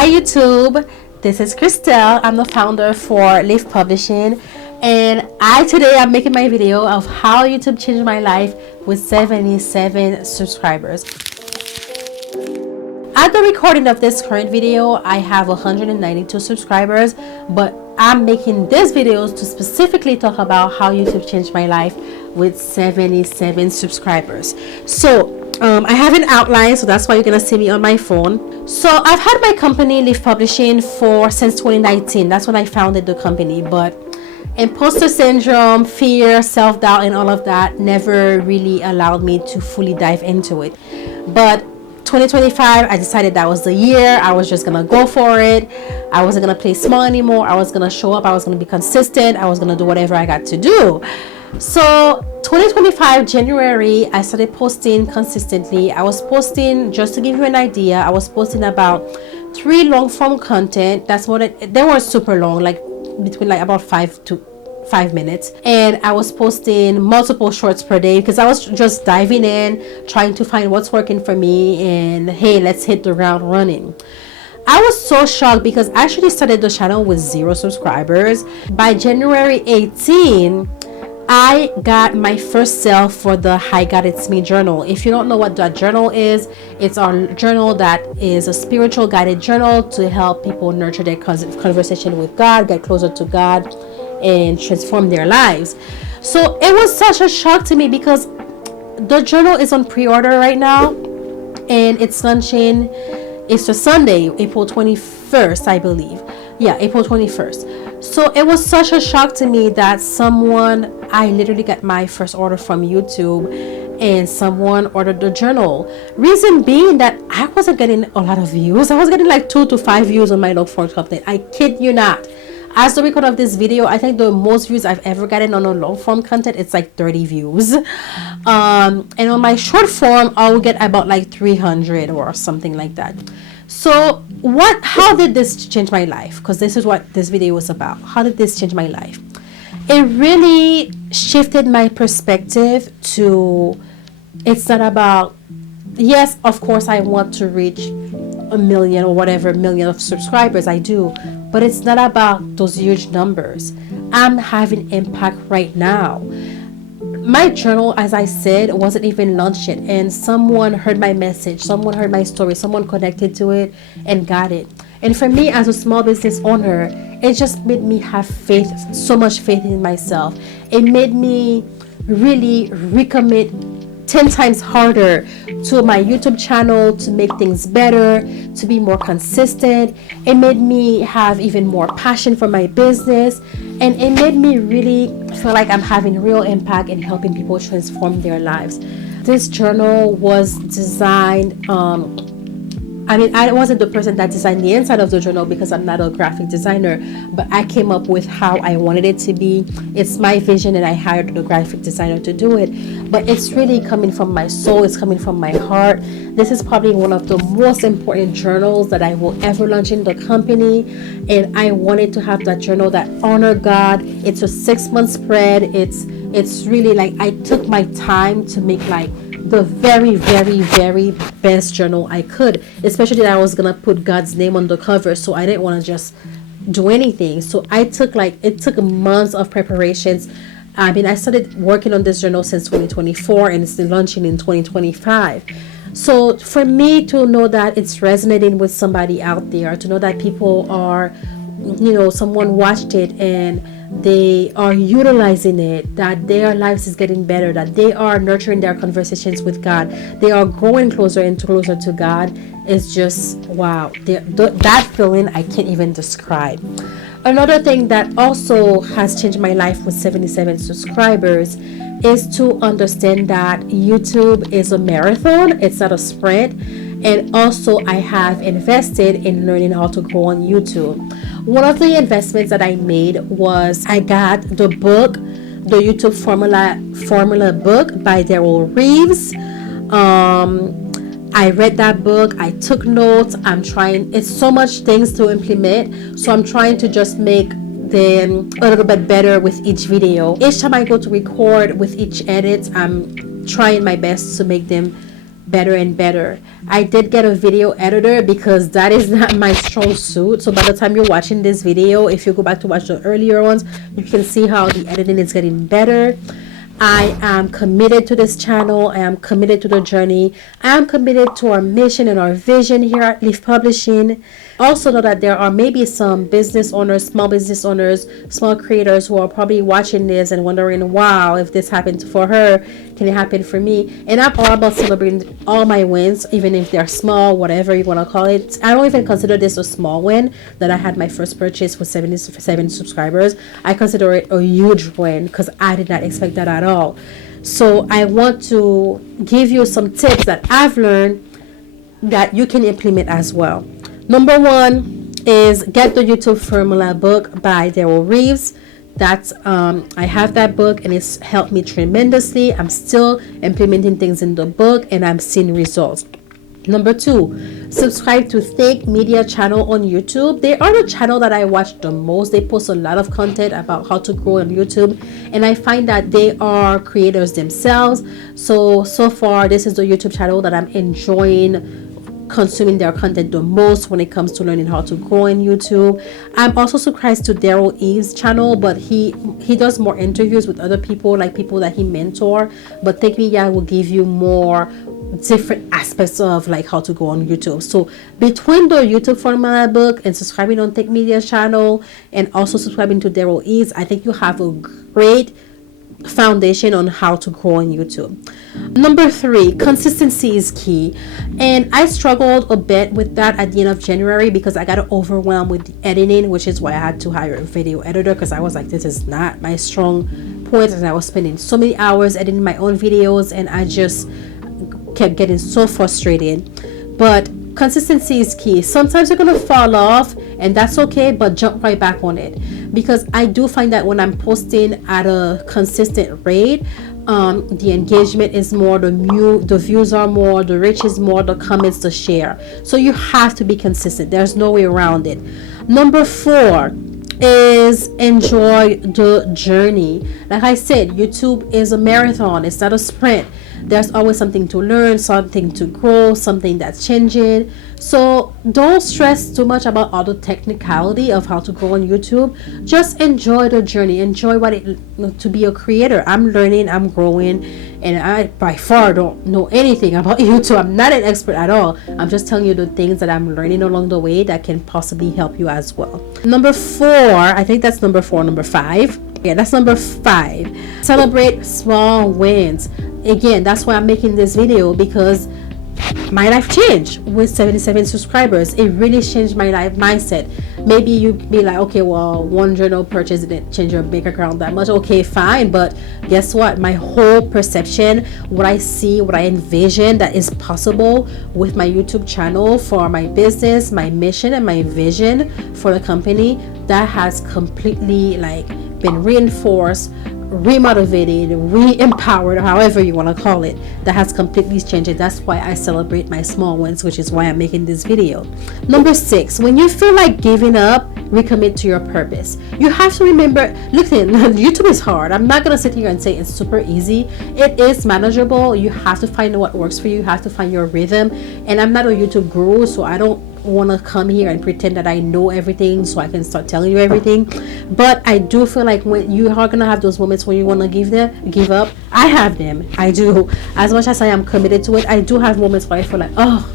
Hi YouTube, this is Christelle. I'm the founder for Leaf Publishing, and today I'm making my video of how YouTube changed my life with 77 subscribers. At the recording of this current video, I have 192 subscribers, but I'm making this video to specifically talk about how YouTube changed my life with 77 subscribers. So I have an outline, so that's why you're gonna see me on my phone. So I've had my company Leaf Publishing since 2019. That's when I founded the company, but imposter syndrome, fear, self-doubt, and all of that never really allowed me to fully dive into it. But 2025, I decided that was the year. I was just gonna go for it. I wasn't gonna play small anymore. I was gonna show up. I was gonna be consistent. I was gonna do whatever I got to do. So 2025 January, I started posting consistently. I was posting, just to give you an idea, I was posting about 3 long form content. That's what they were super long, like between like about 5 minutes, and I was posting multiple shorts per day because I was just diving in, trying to find what's working for me, and hey, let's hit the ground running. I was so shocked because I actually started the channel with 0 subscribers. By January 18, I got my first sale for the I Got It's Me journal. If you don't know what that journal is, it's our journal that is a spiritual guided journal to help people nurture their conversation with God, get closer to God, and transform their lives. So it was such a shock to me because the journal is on pre-order right now, and it's launching. It's a Sunday, April 21st, I believe. Yeah, April 21st. So it was such a shock to me that I literally got my first order from YouTube, and someone ordered the journal. Reason being that I wasn't getting a lot of views. I was getting like 2 to 5 views on my long form content. I kid you not. As the record of this video, I think the most views I've ever gotten on a long form content, it's like 30 views. And on my short form, I will get about like 300 or something like that. So how did this change my life? Because this is what this video was about. How did this change my life? It really shifted my perspective to, it's not about, yes, of course I want to reach 1 million or whatever million of subscribers, I do, but it's not about those huge numbers. I'm having impact right now. My journal, as I said, wasn't even launched yet, and someone heard my message, someone heard my story, someone connected to it and got it. And for me as a small business owner, it just made me have faith, so much faith in myself. It made me really recommit 10 times harder to my YouTube channel, to make things better, to be more consistent. It made me have even more passion for my business, and it made me really feel like I'm having real impact in helping people transform their lives. This journal was designed, I wasn't the person that designed the inside of the journal because I'm not a graphic designer, but I came up with how I wanted it to be. It's my vision, and I hired the graphic designer to do it. But it's really coming from my soul. It's coming from my heart. This is probably one of the most important journals that I will ever launch in the company. And I wanted to have that journal that honor God. It's a 6-month spread. It's really like I took my time to make like the very, very, very best journal I could, especially that I was gonna put God's name on the cover, so I didn't want to just do anything. So it took months of preparations. I started working on this journal since 2024, and it's launching in 2025. So for me to know that it's resonating with somebody out there, to know that people are, someone watched it and they are utilizing it, that their lives is getting better, that they are nurturing their conversations with God, they are growing closer and closer to God, is just wow. That feeling I can't even describe. Another thing that also has changed my life with 77 subscribers is to understand that YouTube is a marathon, it's not a sprint. And also I have invested in learning how to grow on YouTube. One of the investments that I made was I got the book, the YouTube formula book by Derral Eves. I read that book, I took notes. It's so much things to implement, so I'm trying to just make them a little bit better with each video. Each time I go to record with each edit, I'm trying my best to make them better and better. I did get a video editor because that is not my strong suit. So by the time you're watching this video, if you go back to watch the earlier ones, you can see how the editing is getting better. I am committed to this channel. I am committed to the journey. I am committed to our mission and our vision here at Leaf Publishing. Also know that there are maybe some business owners, small creators who are probably watching this and wondering, wow, if this happened for her, can it happen for me? And I'm all about celebrating all my wins, even if they're small, whatever you want to call it. I don't even consider this a small win that I had my first purchase with 77 subscribers. I consider it a huge win because I did not expect that at all. So I want to give you some tips that I've learned that you can implement as well. Number one is Get the YouTube Formula book by Derral Eves. That's I have that book and it's helped me tremendously. I'm still implementing things in the book and I'm seeing results. Number two, subscribe to Think Media channel on YouTube. They are the channel that I watch the most. They post a lot of content about how to grow on YouTube, and I find that they are creators themselves. So far, this is the YouTube channel that I'm enjoying consuming their content the most when it comes to learning how to grow in YouTube. I'm also subscribed to Derral Eves channel, but he does more interviews with other people, like people that he mentor. But Think Media will give you more different aspects of like how to go on YouTube. So between the YouTube Formula book and subscribing on Think Media channel and also subscribing to Derral Eves, I think you have a great foundation on how to grow on YouTube. Number three, consistency is key. And I struggled a bit with that at the end of January because I got overwhelmed with the editing, which is why I had to hire a video editor, because I was like, this is not my strong point, and I was spending so many hours editing my own videos and I just kept getting so frustrated. But consistency is key. Sometimes you're gonna fall off and that's okay, but jump right back on it, because I do find that when I'm posting at a consistent rate, the engagement is more, the views are more, the reach is more, the comments, the share. So you have to be consistent. There's no way around it. Number four is enjoy the journey. Like I said, YouTube is a marathon. It's not a sprint. There's always something to learn, something to grow, something that's changing. So don't stress too much about all the technicality of how to grow on YouTube. Just enjoy the journey. Enjoy what it to be a creator. I'm learning, I'm growing, and I by far don't know anything about YouTube. I'm not an expert at all. I'm just telling you the things that I'm learning along the way that can possibly help you as well. Number four, I think that's number four. Number five. Yeah, that's number five. Celebrate small wins. Again, that's why I'm making this video, because my life changed with 77 subscribers. It really changed my life mindset. Maybe you be like, okay, well, one journal purchase didn't change your bank account that much. Okay, fine, but guess what? My whole perception, what I see, what I envision that is possible with my YouTube channel for my business, my mission, and my vision for the company, that has completely like been reinforced, remotivated, re-empowered, however you want to call it. That has completely changed it. That's why I celebrate my small wins, which is why I'm making this video. Number six, when you feel like giving up, recommit to your purpose. You have to remember, listen, YouTube is hard. I'm not going to sit here and say it's super easy. It is manageable. You have to find what works for you. You have to find your rhythm. And I'm not a YouTube guru, so I don't want to come here and pretend that I know everything so I can start telling you everything. But I do feel like when you are gonna have those moments when you want to give up. I have them. I do. As much as I am committed to it, I do have moments where I feel like, oh,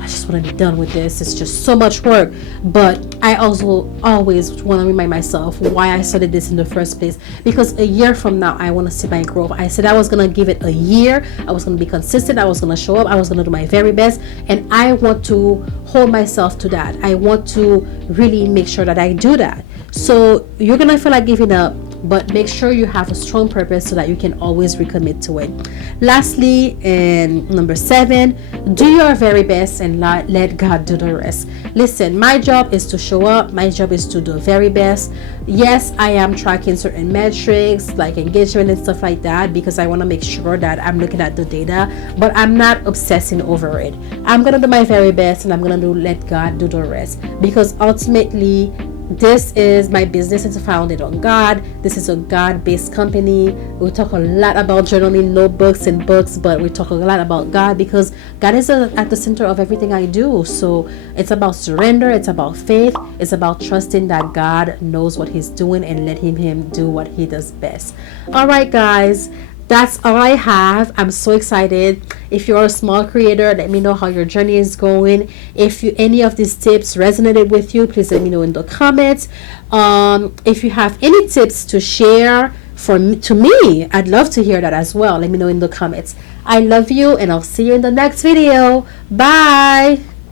I just want to be done with this. It's just so much work. But I also always want to remind myself why I started this in the first place, because a year from now I want to see my growth. I said I was going to give it a year. I was going to be consistent. I was going to show up. I was going to do my very best, and I want to hold myself to that. I want to really make sure that I do that. So you're going to feel like giving up, but make sure you have a strong purpose so that you can always recommit to it. Lastly, and number 7, do your very best and let God do the rest. Listen, my job is to show up. My job is to do the very best. Yes, I am tracking certain metrics like engagement and stuff like that, because I want to make sure that I'm looking at the data, but I'm not obsessing over it. I'm going to do my very best, and I'm going to let God do the rest, because ultimately This is my business. It's founded on God. This is a God-based company. We talk a lot about journaling, notebooks, and books, but we talk a lot about God because God is at the center of everything I do. So it's about surrender. It's about faith. It's about trusting that God knows what He's doing and letting Him do what He does best. All right, guys. That's all I have. I'm so excited. If you're a small creator, let me know how your journey is going. If any of these tips resonated with you, please let me know in the comments. If you have any tips to share to me, I'd love to hear that as well. Let me know in the comments. I love you, and I'll see you in the next video. Bye.